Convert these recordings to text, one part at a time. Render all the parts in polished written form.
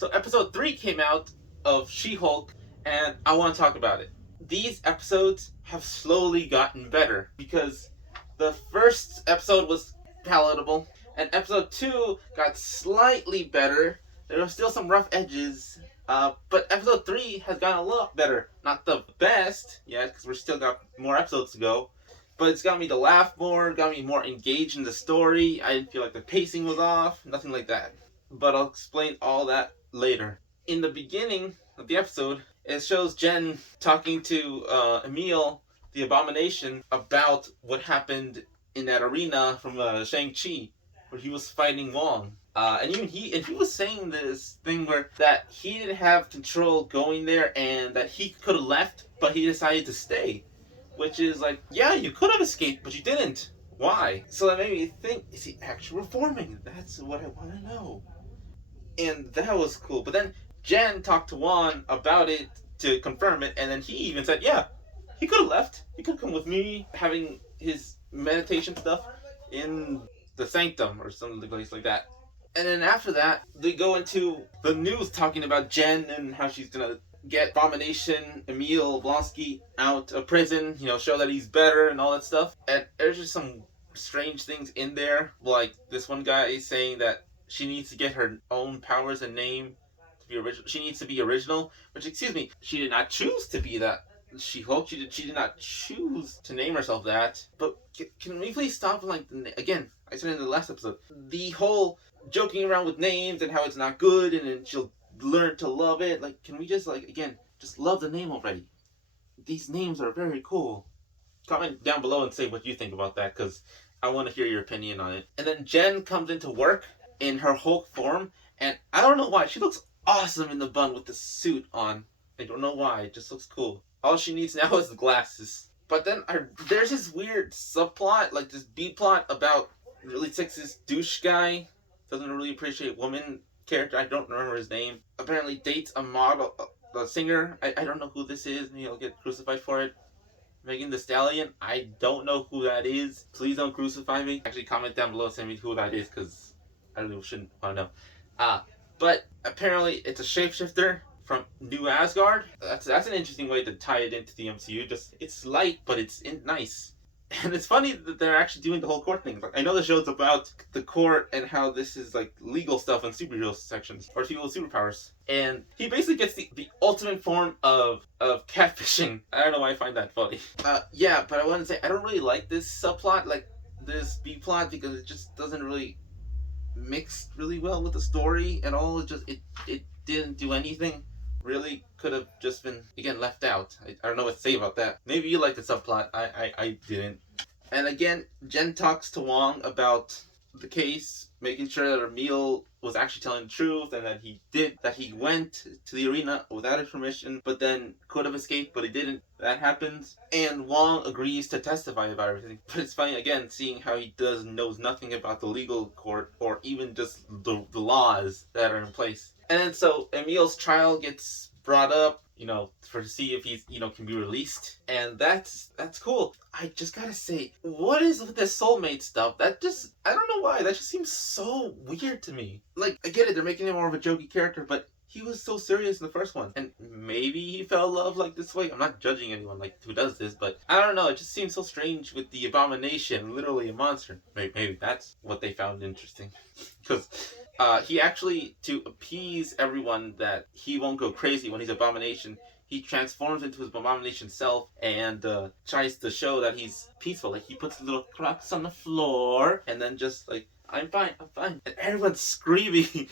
So episode 3 came out of She-Hulk, and I want to talk about it. These episodes have slowly gotten better because the first episode was palatable, and episode 2 got slightly better. There were still some rough edges, but episode 3 has gotten a lot better. Not the best yet, because we're still got more episodes to go, but it's got me to laugh more, got me more engaged in the story. I didn't feel like the pacing was off, nothing like that. But I'll explain all that later. In the beginning of the episode, it shows Jen talking to Emil, the abomination, about what happened in that arena from Shang-Chi, where he was fighting Wong. And even he was saying this thing where that he didn't have control going there and that he could have left, but he decided to stay. Which is like, yeah, you could have escaped, but you didn't. Why? So that made me think, is he actually reforming? That's what I want to know. And that was cool. But then Jen talked to Juan about it to confirm it, and then he even said, yeah, he could have left. He could have come with me, having his meditation stuff in the sanctum or something like that. And then after that, they go into the news talking about Jen and how she's gonna get Abomination, Emil Blonsky out of prison, show that he's better and all that stuff. And there's just some strange things in there, like this one guy is saying that she needs to get her own powers and name to be original. She needs to be original, which, excuse me, she did not choose to be that. She did not choose to name herself that. But can we please stop? Again, I said in the last episode, the whole joking around with names and how it's not good, and then she'll learn to love it. Like, can we just just love the name already? These names are very cool. Comment down below and say what you think about that, because I want to hear your opinion on it. And then Jen comes into work in her Hulk form, and I don't know why, she looks awesome in the bun with the suit on. I don't know why, it just looks cool. All she needs now is the glasses. But then there's this weird subplot, like this B-plot about really sexist douche guy, doesn't really appreciate women character, I don't remember his name, apparently dates a model, a singer, I don't know who this is, and he'll get crucified for it. Megan Thee Stallion, I don't know who that is. Please don't crucify me. Actually, comment down below and tell me who that is, because I really shouldn't want to know. But apparently it's a shapeshifter from New Asgard. That's an interesting way to tie it into the MCU. Just, it's light, but it's nice. And it's funny that they're actually doing the whole court thing. Like, I know the show's about the court and how this is like legal stuff and superhero sections or people with superpowers. And he basically gets the ultimate form of catfishing. I don't know why I find that funny. Yeah, but I want to say I don't really like this subplot, like this B plot, because it just doesn't really mix really well with the story at all. It didn't do anything. Really could have just been, again, left out. I don't know what to say about that. Maybe you like the subplot. I didn't. And again, Jen talks to Wong about the case, making sure that Emil was actually telling the truth, and that he went to the arena without his permission, but then could have escaped, but he didn't. That happens. And Wong agrees to testify about everything. But it's funny, again, seeing how he knows nothing about the legal court, or even just the laws that are in place. And then so Emil's trial gets brought up, to see if he's, can be released. And that's cool. I just gotta say, what is with this soulmate stuff? I don't know why, that just seems so weird to me. Like, I get it, they're making him more of a jokey character, but he was so serious in the first one. And maybe he fell in love like this way. I'm not judging anyone who does this, but I don't know, it just seems so strange with the abomination, literally a monster. Maybe that's what they found interesting. Because he actually, to appease everyone that he won't go crazy when he's abomination, he transforms into his abomination self and tries to show that he's peaceful. Like, he puts little cracks on the floor and then just like, I'm fine. And everyone's screaming,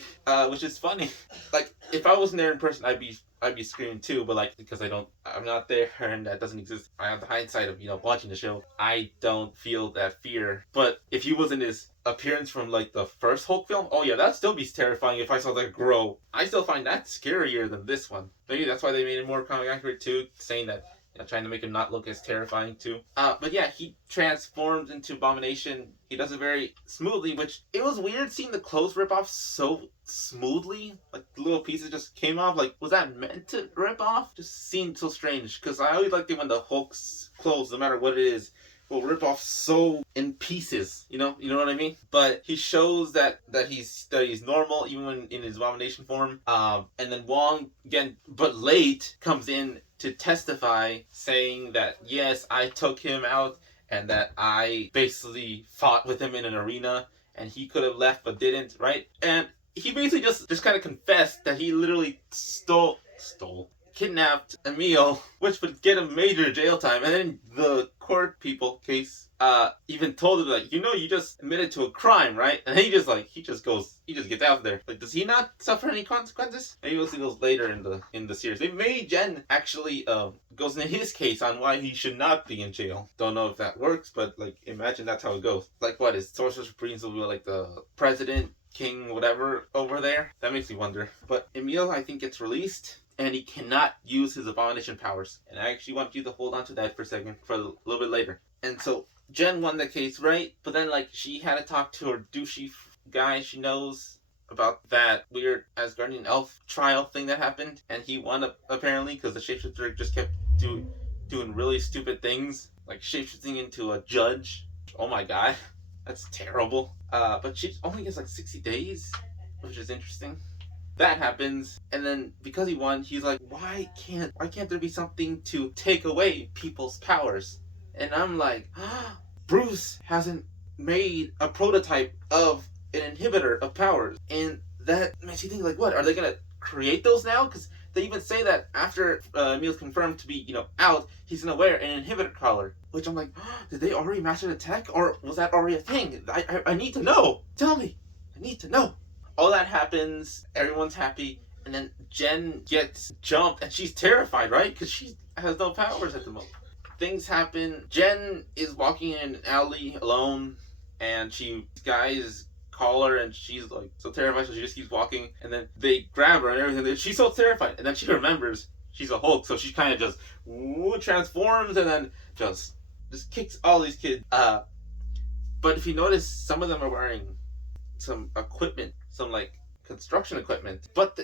which is funny. Like, if I wasn't there in person, I'd be screaming too, but because I'm not there and that doesn't exist. I have the hindsight of, watching the show. I don't feel that fear. But if he wasn't his appearance from the first Hulk film, oh yeah, that'd still be terrifying if I saw that grow. I still find that scarier than this one. Maybe that's why they made it more comic accurate too, saying that, trying to make him not look as terrifying too. But yeah, he transforms into Abomination. He does it very smoothly, which it was weird seeing the clothes rip off so smoothly. Like, the little pieces just came off. Like, was that meant to rip off? Just seemed so strange, because I always liked it when the Hulk's clothes, no matter what it is, will rip off so in pieces, you know what I mean? But he shows that he's normal even when in his abomination form. And then Wong again, but late, comes in to testify, saying that yes, I took him out and that I basically fought with him in an arena and he could have left but didn't, right? And he basically just kind of confessed that he literally kidnapped Emil, which would get him major jail time. And then the court people case even told him, like, you just admitted to a crime, right? And then he just gets out there. Like, does he not suffer any consequences? Maybe we'll see those later in the series. They made Jen actually goes into his case on why he should not be in jail. Don't know if that works, but like, imagine that's how it goes. Like, what is Sorcerer Supreme will be like the president, king, whatever over there? That makes me wonder. But Emil, I think, gets released. And he cannot use his abomination powers. And I actually want you to hold on to that for a second, for a little bit later. And so, Jen won the case, right? But then, like, she had to talk to her douchey guy she knows about that weird Asgardian elf trial thing that happened. And he won, apparently, because the shapeshifter just kept doing really stupid things. Like shapeshifting into a judge. Oh my god. That's terrible. But she only gets like 60 days, which is interesting. That happens, and then because he won, he's like, why can't there be something to take away people's powers? And I'm like, Bruce hasn't made a prototype of an inhibitor of powers. And that makes you think, like, what? Are they going to create those now? Because they even say that after Emil's confirmed to be, out, he's going to wear an inhibitor collar. Which I'm like, did they already master the tech? Or was that already a thing? I need to know. Tell me. I need to know. All that happens, everyone's happy, and then Jen gets jumped, and she's terrified, right? Because she has no powers at the moment. Things happen. Jen is walking in an alley alone, and guys call her, and she's like so terrified, so she just keeps walking, and then they grab her and everything. She's so terrified, and then she remembers she's a Hulk, so she kind of just transforms, and then just kicks all these kids. But if you notice, some of them are wearing some equipment, some like construction equipment, but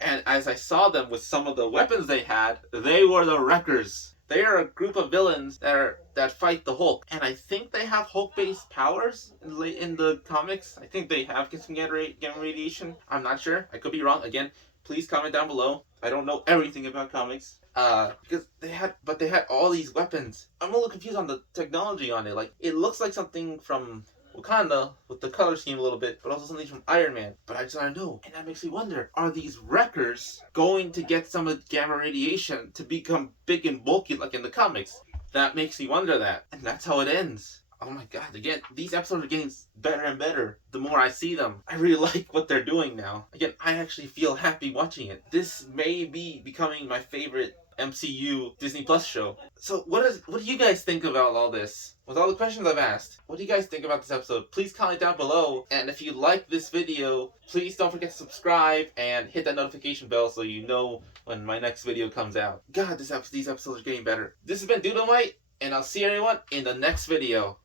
and as I saw them with some of the weapons they had, they were the Wreckers. They are a group of villains that fight the Hulk, and I think they have Hulk-based powers in the comics. I think they have some gamma radiation. I'm not sure. I could be wrong. Again, please comment down below. I don't know everything about comics. Because they had all these weapons. I'm a little confused on the technology on it. Like, it looks like something from Wakanda with the color scheme a little bit, but also something from Iron Man. But I just don't know. And that makes me wonder, are these Wreckers going to get some of the gamma radiation to become big and bulky like in the comics? That makes me wonder that. And that's how it ends. Oh my god, again, these episodes are getting better and better the more I see them. I really like what they're doing now. Again, I actually feel happy watching it. This may be becoming my favorite MCU Disney Plus show. So what do you guys think about all this? With all the questions I've asked, what do you guys think about this episode? Please comment down below. And if you like this video, please don't forget to subscribe and hit that notification bell so you know when my next video comes out. God, these episodes are getting better. This has been Doodle White, and I'll see everyone in the next video.